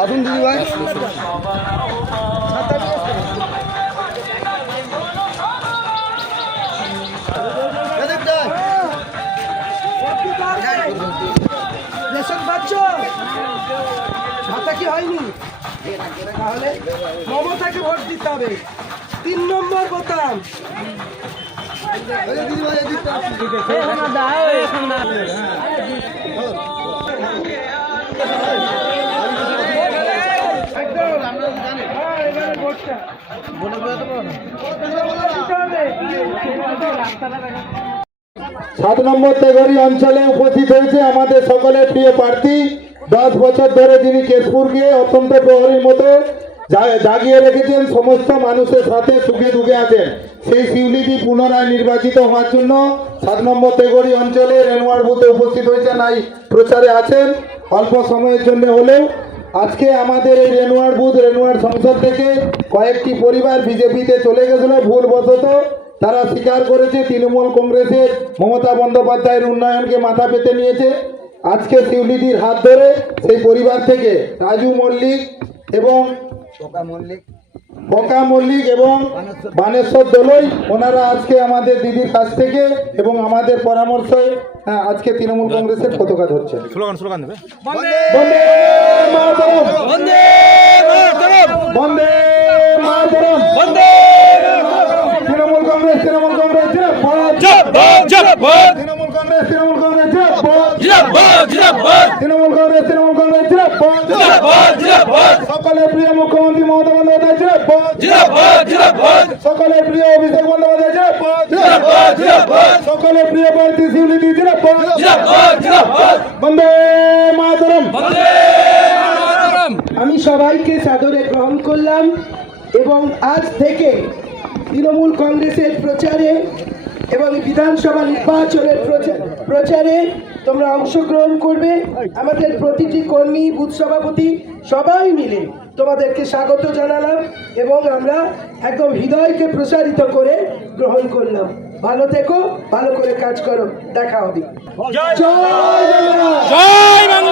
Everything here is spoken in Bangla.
আসুন দিদি ভাই। রেশন পাচ্ছ? ভাতা কি হয়নি? তাহলে মমতাকে ভোট দিতে হবে। 3 নম্বর বোতাম। সাত নম্বর তেঘরি অঞ্চলে উপস্থিত হয়েছে আমাদের সকলের প্রিয় প্রার্থী। 10 বছর ধরে যিনি কেশপুরকে অত্যন্ত প্রহরীর মতো জাগিয়ে রেখেছেন, সমস্ত মানুষের সাথে সুখে দুঃখে আছেন। সেই শিউলিদি পুনরায় নির্বাচিত হওয়ার জন্য 7 নম্বর তেঘরি অঞ্চলে রেনুয়ার বুথে উপস্থিত হয়েছেন, এই প্রচারে আছেন। অল্প সময়ের জন্য হলেও আজকে আমাদের এই রেনুয়ার বুথ, রেনুয়ার সংসদ থেকে কয়েকটি পরিবার বিজেপিতে চলে গেছিল ভুলবশত। তারা স্বীকার করেছে তৃণমূল কংগ্রেসের মমতা বন্দ্যোপাধ্যায়ের উন্নয়নকে মাথা পেতে নিয়েছে। আজকে শিউলিদির হাত ধরে সেই পরিবার থেকে রাজু মল্লিক এবং বকা মল্লিক এবং বানেশ্বর দোলই, ওনারা আজকে আমাদের দিদির কাছ থেকে এবং আমাদের পরামর্শে আজকে তৃণমূল কংগ্রেসের পতাকা ধরছে। স্লোগান দেবে। বন্দে মাতরম, বন্দে মাতরম, বন্দে মাতরম, বন্দে তৃণমূল কংগ্রেস, তৃণমূল কংগ্রেস জিন্দাবাদ, জিন্দাবাদ, জিন্দাবাদ, তৃণমূল কংগ্রেস, তৃণমূল কংগ্রেস জিন্দাবাদ, জিন্দাবাদ, জিন্দাবাদ, তৃণমূল কংগ্রেস, তৃণমূল কংগ্রেস জিন্দাবাদ, জিন্দাবাদ, জিন্দাবাদ, সকলের প্রিয় মুখ্যমন্ত্রী মমতা বন্দ্যোপাধ্যায় জিন্দাবাদ, জিন্দাবাদ, জিন্দাবাদ, সকলের প্রিয় অভিষেক বন্দ্যোপাধ্যায় জিন্দাবাদ, জিন্দাবাদ, জিন্দাবাদ, সকলের প্রিয় প্রার্থী শিউলিদি জিন্দাবাদ, জিন্দাবাদ, জিন্দাবাদ, বন্দে মাতরম। বন্দে মাতরম। আমি সবাইকে সাদরে গ্রহণ করলাম এবং আজ থেকে তৃণমূল কংগ্রেসের প্রচারে এবং বিধানসভা নির্বাচনের প্রচারে তোমরা অংশগ্রহণ করবে। আমাদের প্রতিটি কর্মী, বুথ সভাপতি সবাই মিলে তোমাদেরকে স্বাগত জানালাম এবং আমরা একদম হৃদয়কে প্রসারিত করে গ্রহণ করলাম। ভালো থেকো, ভালো করে কাজ করো, দেখা হবে। জয় বাংলা। জয় বাংলা।